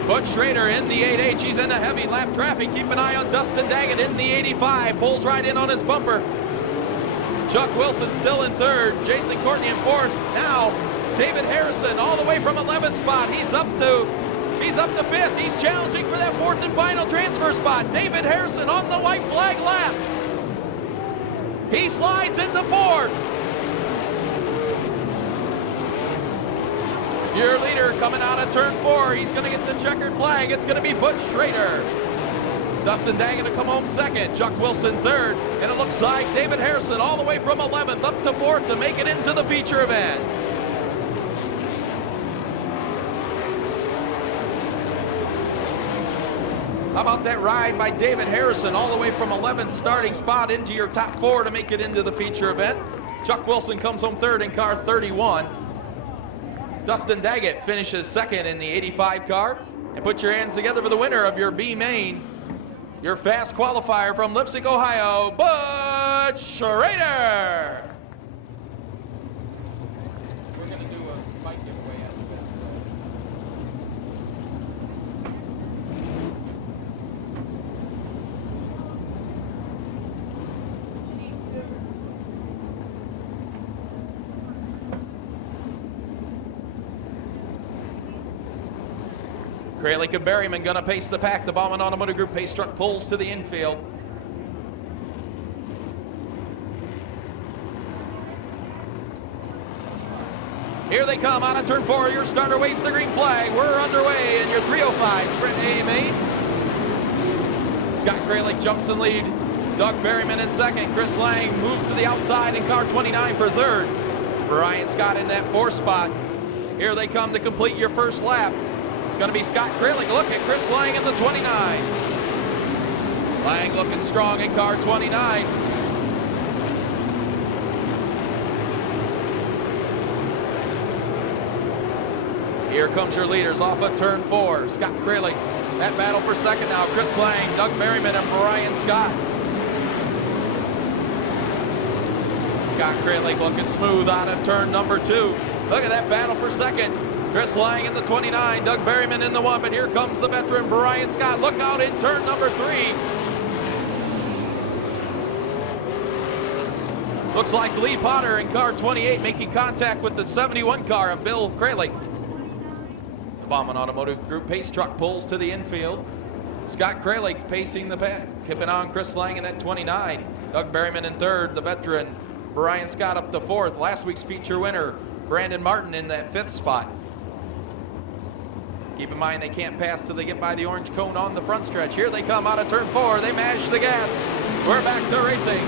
Butch Schrader in the 8H. He's in a heavy lap traffic. Keep an eye on Dustin Daggett in the 85. Pulls right in on his bumper. Chuck Wilson still in 3rd. Jason Courtney in 4th. Now, David Harrison all the way from 11th spot. He's up to 5th. He's challenging for that 4th and final transfer spot. David Harrison on the white flag lap. He slides into 4th. Your leader coming out of turn 4. He's going to get the checkered flag. It's going to be Butch Schrader. Dustin Daggett to come home 2nd. Chuck Wilson 3rd. And it looks like David Harrison all the way from 11th up to 4th to make it into the feature event. How about that ride by David Harrison all the way from 11th starting spot into your top 4 to make it into the feature event. Chuck Wilson comes home 3rd in car 31. Dustin Daggett finishes 2nd in the 85 car. And put your hands together for the winner of your B main, your fast qualifier from Leipzig, Ohio, Butch Schrader. We're going to do a bike giveaway after this. Kralik and Berryman gonna pace the pack. The Bauman Automotive Group pace truck pulls to the infield. Here they come out of turn 4. Your starter waves the green flag. We're underway in your 305 Sprint AMA. Scott Kralik jumps in lead. Doug Berryman in 2nd. Chris Lang moves to the outside in car 29 for 3rd. Brian Scott in that 4th spot. Here they come to complete your 1st lap. It's going to be Scott Kralik. Look at Chris Lang in the 29. Lang looking strong in car 29. Here comes your leaders off of turn 4. Scott Kralik. That battle for 2nd now. Chris Lang, Doug Berryman, and Brian Scott. Scott Kralik looking smooth out of turn number 2. Look at that battle for 2nd. Chris Lang in the 29, Doug Berryman in the 1, but here comes the veteran Brian Scott. Look out in turn number 3. Looks like Lee Potter in car 28 making contact with the 71 car of Bill Kralik. The Bauman Automotive Group pace truck pulls to the infield. Scott Kralik pacing the pack, keeping on Chris Lang in that 29. Doug Berryman in 3rd, the veteran Brian Scott up to 4th. Last week's feature winner Brandon Martin in that 5th spot. Keep in mind they can't pass till they get by the orange cone on the front stretch. Here they come out of turn 4. They mash the gas. We're back to racing.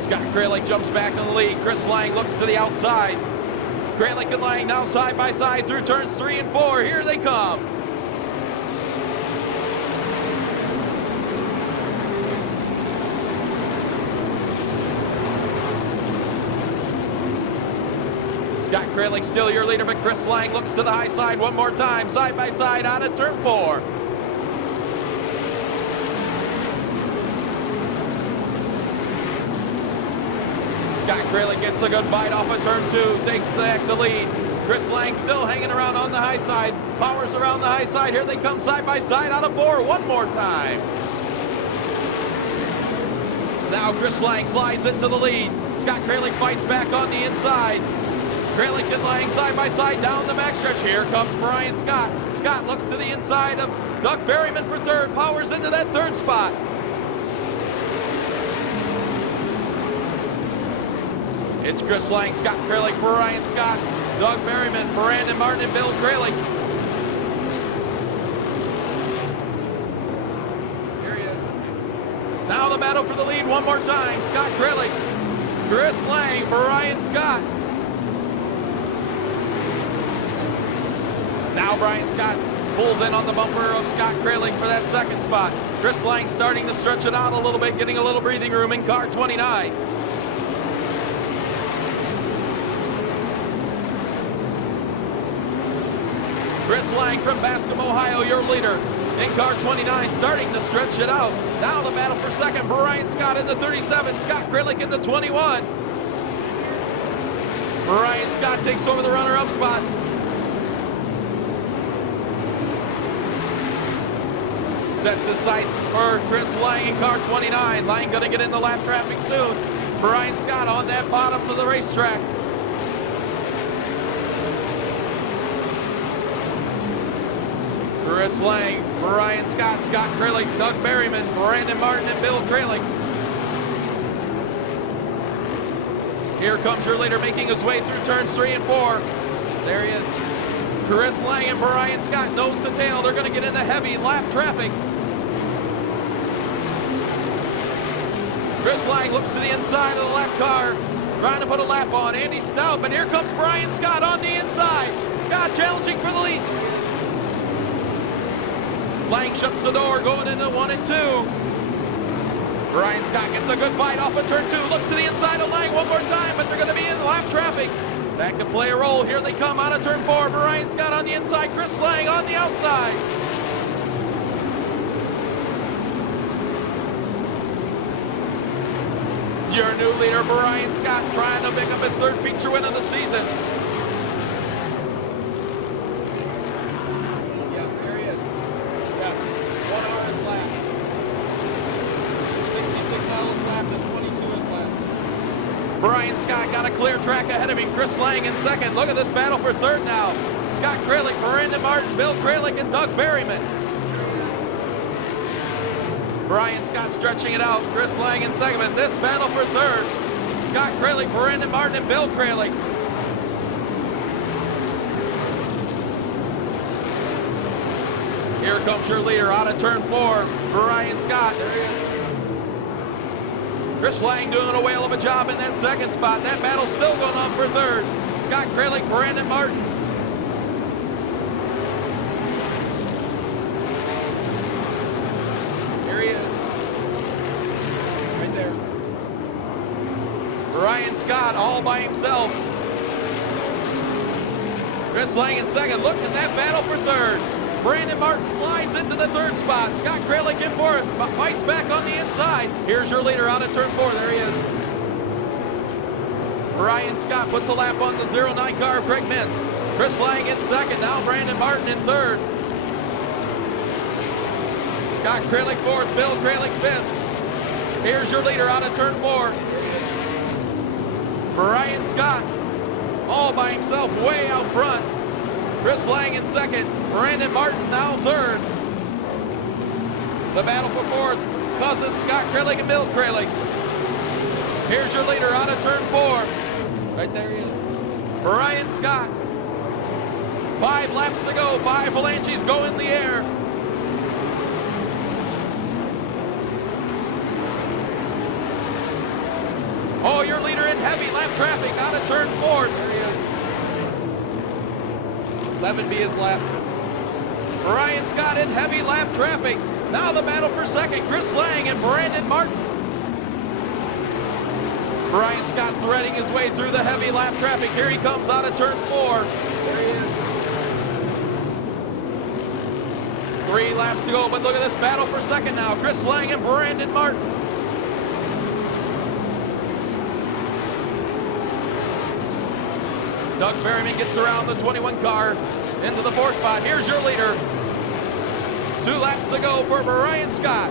Scott Kralik jumps back in the lead. Chris Lang looks to the outside. Kralik and Lang now side by side through turns 3 and 4. Here they come. Scott Kralik still your leader, but Chris Lang looks to the high side one more time, side by side out of turn 4. Scott Kralik gets a good bite off of turn 2, takes the lead. Chris Lang still hanging around on the high side, powers around the high side. Here they come side by side out of 4 one more time. Now Chris Lang slides into the lead. Scott Kralik fights back on the inside. Kralik and Lang side by side down the backstretch. Here comes Brian Scott. Scott looks to the inside of Doug Berryman for 3rd, powers into that 3rd spot. It's Chris Lang, Scott Kralik, Brian Scott, Doug Berryman, Brandon Martin, and Bill Kralik. Here he is. Now the battle for the lead one more time. Scott Kralik, Chris Lang, Brian Scott. Now Brian Scott pulls in on the bumper of Scott Kralik for that second spot. Chris Lang starting to stretch it out a little bit, getting a little breathing room in car 29. Chris Lang from Bascom, Ohio, your leader. In car 29, starting to stretch it out. Now the battle for second. Brian Scott in the 37, Scott Kralik in the 21. Brian Scott takes over the runner-up spot. Sets his sights for Chris Lang in car 29. Lang gonna get in the lap traffic soon. Brian Scott on that bottom of the racetrack. Chris Lang, Brian Scott, Scott Kralik, Doug Berryman, Brandon Martin, and Bill Kralik. Here comes your leader making his way through turns 3 and 4. There he is. Chris Lang and Brian Scott nose to tail. They're going to get into heavy lap traffic. Chris Lang looks to the inside of the lap car, trying to put a lap on Andy Stout, but here comes Brian Scott on the inside. Scott challenging for the lead. Lang shuts the door, going into 1 and 2. Brian Scott gets a good bite off of turn 2, looks to the inside of Lang one more time, but they're going to be in lap traffic. That could play a role. Here they come out of turn 4. Brian Scott on the inside, Chris Lang on the outside. Your new leader, Brian Scott, trying to pick up his 3rd feature win of the season. Yes, here he is. Yes, 1 hour is lap. 66 miles left and 22 is left. Brian Scott got a clear track ahead of him. Chris Lang in second. Look at this battle for 3rd now. Scott Kralik, Brandon Martin, Bill Kralik, and Doug Berryman. Brian Scott stretching it out. Chris Lang in second. But this battle for 3rd. Scott Kralik, Brandon Martin, and Bill Kralik. Here comes your leader out of turn 4. Brian Scott. There he is. Chris Lang doing a whale of a job in that second spot. That battle's still going on for 3rd. Scott Kralik, Brandon Martin. Here he is. Right there. Brian Scott all by himself. Chris Lang in second. Look at that battle for 3rd. Brandon Martin slides into the 3rd spot. Scott Kralik in for it, but fights back on the inside. Here's your leader out of turn 4. There he is. Brian Scott puts a lap on the 09 car of Craig Mintz. Chris Lang in second. Now Brandon Martin in 3rd. Scott Kralik 4th. Bill Kralik 5th. Here's your leader out of turn 4. Brian Scott all by himself way out front. Chris Lang in second. Brandon Martin now 3rd. The battle for 4th. Cousins, Scott Kralik, and Bill Kralik. Here's your leader out of turn 4. Right there he is. Brian Scott. 5 laps to go. 5 phalanges go in the air. Oh, your leader in heavy lap traffic out of turn 4. There he is. 11B is lap. Brian Scott in heavy lap traffic. Now the battle for second. Chris Lang and Brandon Martin. Brian Scott threading his way through the heavy lap traffic. Here he comes out of turn 4. There he is. 3 laps to go, but look at this battle for second now. Chris Lang and Brandon Martin. Doug Berryman gets around the 21 car into the 4th spot. Here's your leader. 2 laps to go for Brian Scott.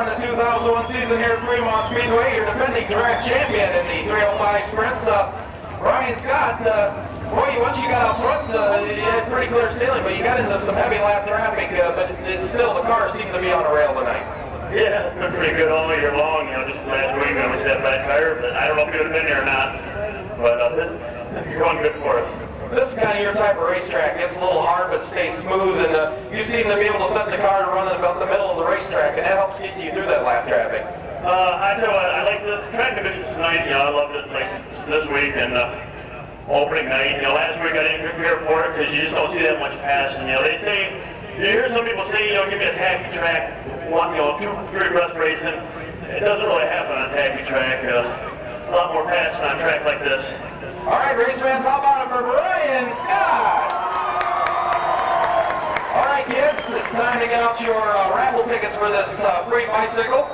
on the 2001 season here at Fremont Speedway. Your defending track champion in the 305 sprints. Brian Scott, boy, once you got out front, you had pretty clear sailing, but you got into some heavy lap traffic, but it's still, the car seemed to be on a rail tonight. Yeah, it's been pretty good all year long. You know, just last week we almost had a bad tire, but I don't know if it would have been there or not. But this is going good for us. This is kind of your type of racetrack. It's a little hard, but stays smooth, and you seem to be able to set the car to run in about the middle of the racetrack, and that helps get you through that lap traffic. I tell you what, I like the track conditions tonight. You know, I loved it like this week and opening night. You know, last week I didn't prepare for it because you just don't see that much passing. You know, they say, you hear some people say, you know, give me a tacky track, one, you know, 2-3 breast racing. It doesn't really happen on a tacky track. A lot more passing on a track like this. All right, race fans, how about it for Brian Scott? All right, kids, it's time to get out your raffle tickets for this free bicycle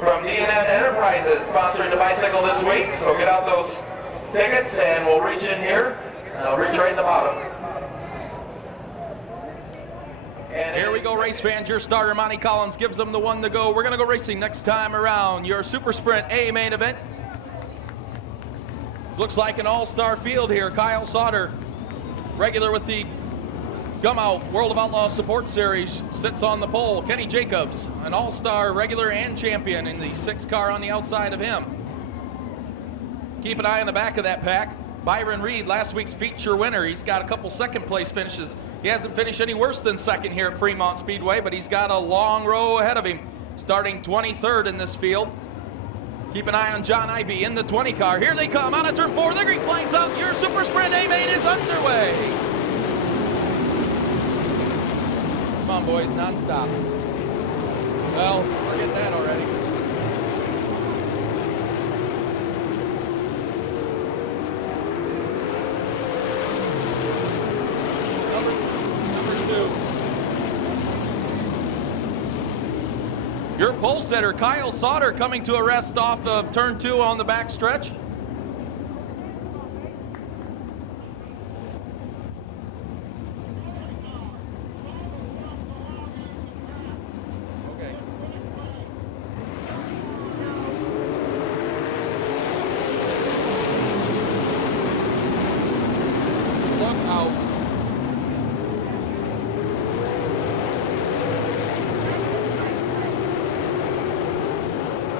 from D&N Enterprises, sponsoring the bicycle this week. So get out those tickets, and we'll reach in here. I'll reach right in the bottom. And here we go, race fans. Your starter, Monty Collins, gives them the one to go. We're going to go racing next time around. Your Super Sprint A main event. Looks like an all-star field here. Kyle Sauter, regular with the Gumout World of Outlaws Support Series, sits on the pole. Kenny Jacobs, an all-star regular and champion in the 6th car on the outside of him. Keep an eye on the back of that pack. Byron Reed, last week's feature winner. He's got a couple second-place finishes. He hasn't finished any worse than second here at Fremont Speedway, but he's got a long row ahead of him, starting 23rd in this field. Keep an eye on John Ivey in the 20 car. Here they come out of turn 4. The green flag's out. Your Super Sprint A main is underway. Come on, boys, non-stop. Well, forget that already. Number 2. Your pole setter, Kyle Sauter, coming to a rest off of turn 2 on the back stretch. Okay. Look out.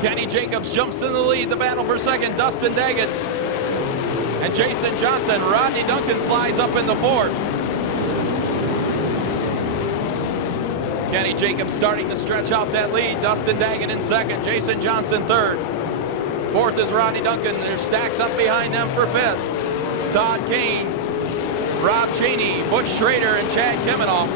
Kenny Jacobs jumps in the lead. The battle for second, Dustin Daggett and Jason Johnson. Rodney Duncan slides up in the 4th. Kenny Jacobs starting to stretch out that lead. Dustin Daggett in 2nd, Jason Johnson 3rd. 4th is Rodney Duncan. They're stacked up behind them for 5th. Todd Kane, Rob Cheney, Butch Schrader, and Chad Kemenoff.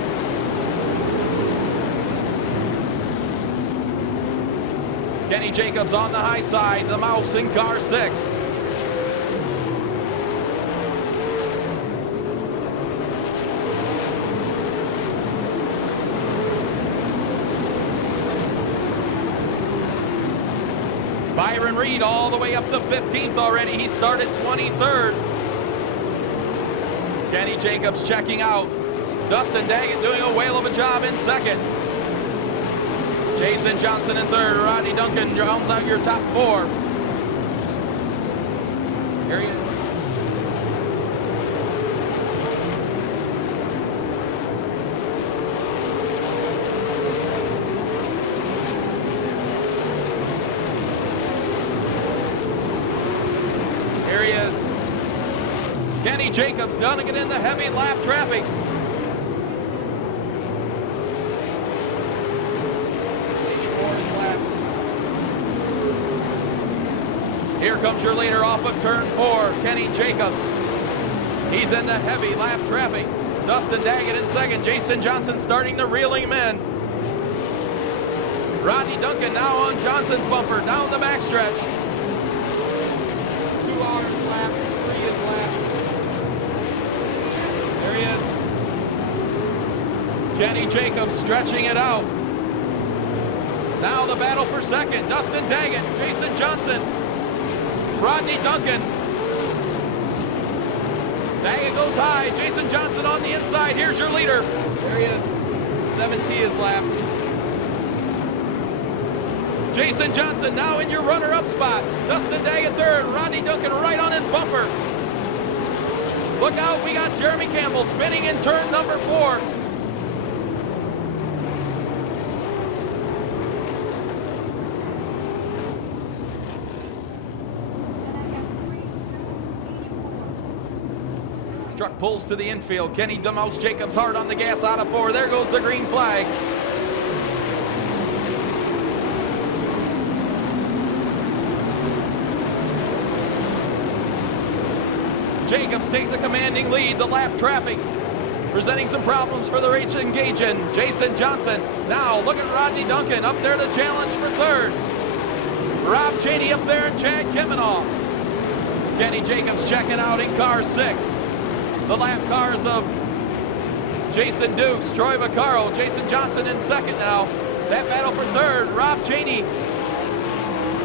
Kenny Jacobs on the high side, the mouse in car 6. Byron Reed all the way up to 15th already. He started 23rd. Kenny Jacobs checking out. Dustin Daggett doing a whale of a job in 2nd. Jason Johnson in 3rd. Rodney Duncan rounds out your top 4. Here he is. Here he is. Kenny Jacobs gonna get in the heavy lap traffic. Here comes your leader off of turn 4, Kenny Jacobs. He's in the heavy lap traffic. Dustin Daggett in 2nd. Jason Johnson starting to reel him in. Rodney Duncan now on Johnson's bumper down the backstretch. 2 hours lap, 3 is lap. There he is. Kenny Jacobs stretching it out. Now the battle for 2nd. Dustin Daggett, Jason Johnson, Rodney Duncan. Daggett goes high. Jason Johnson on the inside. Here's your leader. There he is. 7T is lapped. Jason Johnson now in your runner-up spot. Dustin Daggett third. Rodney Duncan right on his bumper. Look out, we got Jeremy Campbell spinning in turn number 4. Truck pulls to the infield. Kenny DeMouse Jacobs hard on the gas out of 4. There goes the green flag. Jacobs takes a commanding lead. The lap traffic presenting some problems for the race engaging. Jason Johnson. Now look at Rodney Duncan up there to challenge for third. Rob Cheney up there and Chad Kemenall. Kenny Jacobs checking out in car 6. The lap cars of Jason Dukes, Troy Vaccaro, Jason Johnson in second now. That battle for third, Rob Cheney.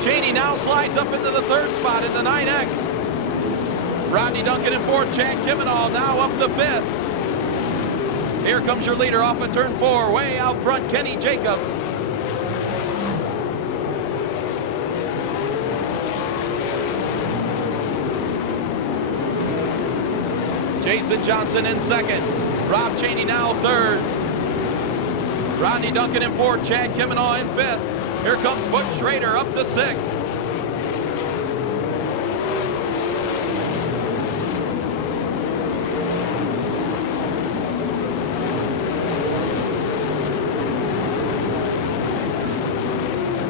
Cheney now slides up into the third spot in the 9X. Rodney Duncan in fourth, Chad Kemenall now up to 5th. Here comes your leader off of turn 4, way out front, Kenny Jacobs. Jason Johnson in second. Rob Cheney now third. Rodney Duncan in fourth. Chad Kemenall in 5th. Here comes Butch Schrader up to 6th.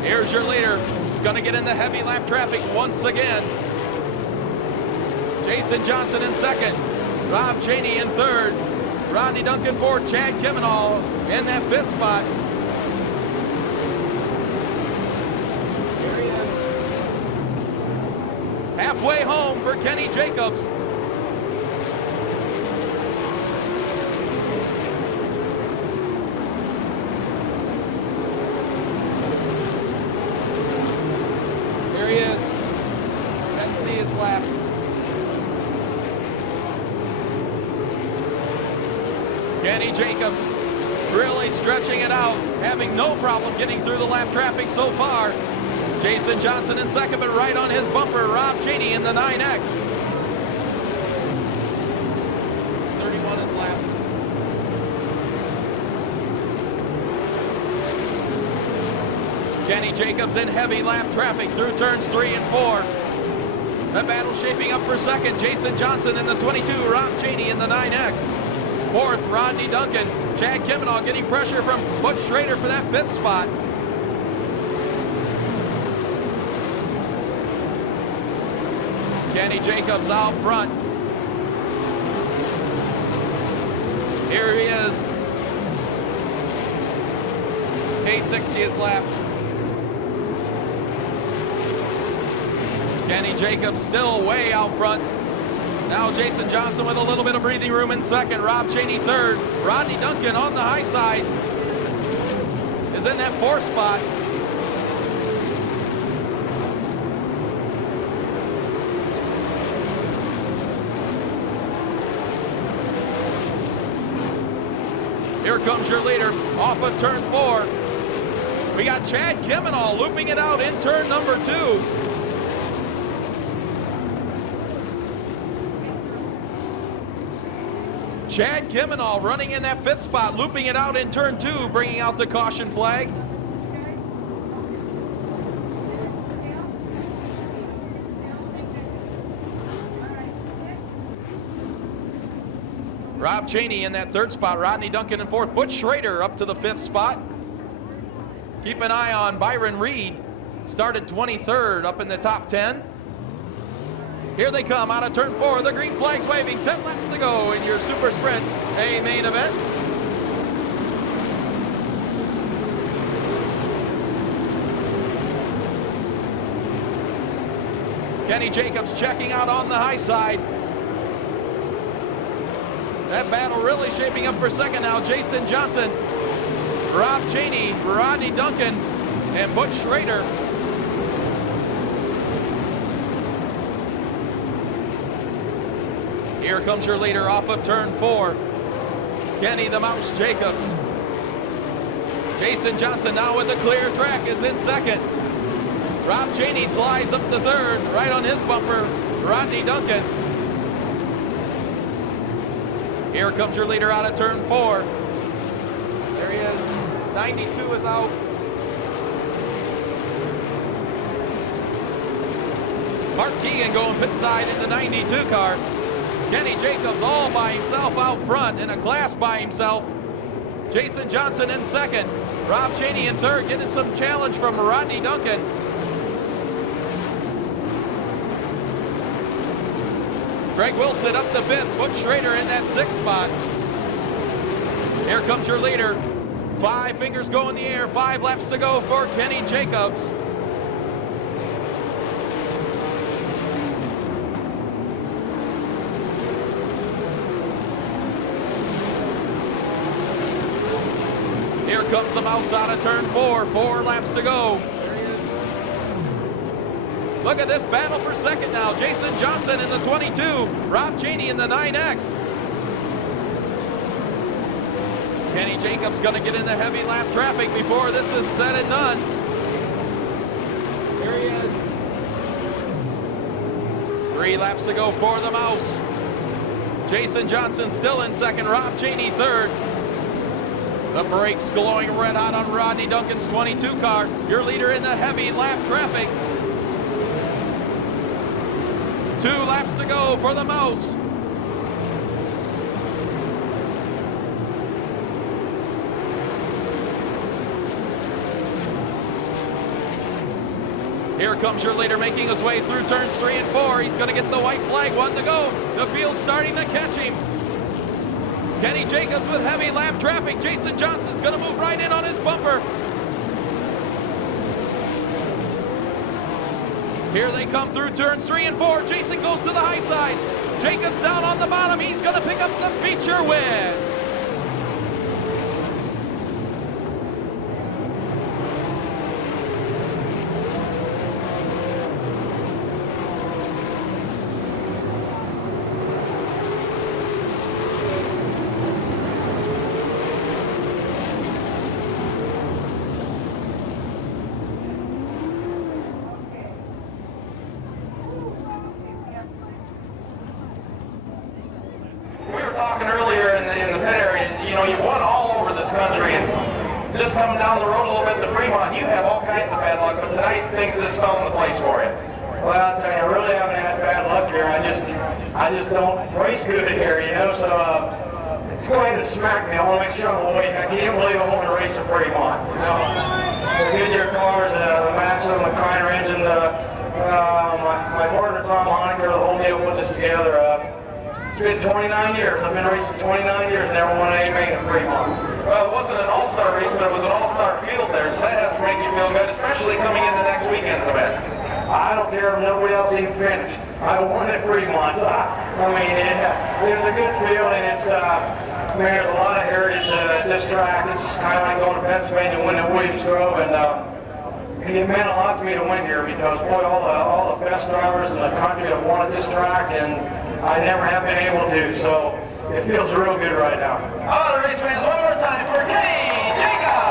Here's your leader. He's going to get in the heavy lap traffic once again. Jason Johnson in second. Rob Cheney in third. Rodney Duncan fourth. Chad Kemenall in that 5th spot. Here he is. Halfway home for Kenny Jacobs. Here he is. Let's see his lap. Kenny Jacobs really stretching it out, having no problem getting through the lap traffic so far. Jason Johnson in second, but right on his bumper, Rob Cheney in the 9X. 31 is left. Kenny Jacobs in heavy lap traffic through turns 3 and 4. The battle shaping up for second. Jason Johnson in the 22, Rob Cheney in the 9X. Fourth, Rodney Duncan. Chad Kemenall getting pressure from Butch Schrader for that 5th spot. Kenny Jacobs out front. Here he is. K60 is lapped. Kenny Jacobs still way out front. Now Jason Johnson with a little bit of breathing room in second. Rob Cheney third. Rodney Duncan on the high side is in that 4th spot. Here comes your leader off of turn 4. We got Chad Kemenall looping it out in turn number 2. Chad Kemenall running in that 5th spot, looping it out in turn 2, bringing out the caution flag. Rob Cheney in that 3rd spot, Rodney Duncan in 4th, Butch Schrader up to the 5th spot. Keep an eye on Byron Reed, started 23rd up in the top 10. Here they come out of turn 4. The green flag's waving. 10 laps to go in your Super Sprint A main event. Kenny Jacobs checking out on the high side. That battle really shaping up for second now. Jason Johnson, Rob Cheney, Rodney Duncan, and Butch Schrader. Here comes your leader off of turn 4. Kenny the Mouse Jacobs. Jason Johnson now with the clear track is in second. Rob Cheney slides up to third, right on his bumper, Rodney Duncan. Here comes your leader out of turn 4. There he is. 92 is out. Mark Keegan going pit side in the 92 car. Kenny Jacobs all by himself out front in a class by himself. Jason Johnson in second. Rob Cheney in third, getting some challenge from Rodney Duncan. Greg Wilson up to 5th. Butch Schrader in that 6th spot. Here comes your leader. 5 fingers go in the air. 5 laps to go for Kenny Jacobs. Here comes the mouse out of turn 4. 4 laps to go. There he is. Look at this battle for second now. Jason Johnson in the 22. Rob Cheney in the 9X. Kenny Jacobs going to get in the heavy lap traffic before this is said and done. Here he is. 3 laps to go for the mouse. Jason Johnson still in second. Rob Cheney third. The brakes glowing red hot on Rodney Duncan's 22 car. Your leader in the heavy lap traffic. 2 laps to go for the mouse. Here comes your leader making his way through turns 3 and 4. He's going to get the white flag. 1 to go. The field's starting to catch him. Kenny Jacobs with heavy lap traffic. Jason Johnson's going to move right in on his bumper. Here they come through turns 3 and 4. Jason goes to the high side. Jacobs down on the bottom. He's going to pick up the feature win. Talking earlier in the pit area, you know, you won all over this country, and just coming down the road a little bit to Fremont, you have all kinds of bad luck, but tonight things just fell into place for you. Well, I'll tell you, I really haven't had bad luck here. I just don't race good here, you know, so it's going to smack me. I want to make sure I'm awake. I can't believe I'm going to race in Fremont. You know, the Goodyear cars, the massive McCriner engine, my partner Tom Honecker, the whole deal put this together. It's been 29 years. I've been racing 29 years, never won any main in Fremont. Well, it wasn't an all-star race, but it was an all-star field there, so that has to make you feel good, especially coming into next weekend's event. I don't care if nobody else even finished. I won at Fremont, so I mean, there's a good field, and it's, man, there's a lot of heritage at this track. It's kind of like going to Pennsylvania, winning at Williams Grove, and it meant a lot to me to win here because, boy, all the best drivers in the country have won at this track, and I never have been able to, so it feels real good right now. All the race fans, one more time for Kenny Jacobs!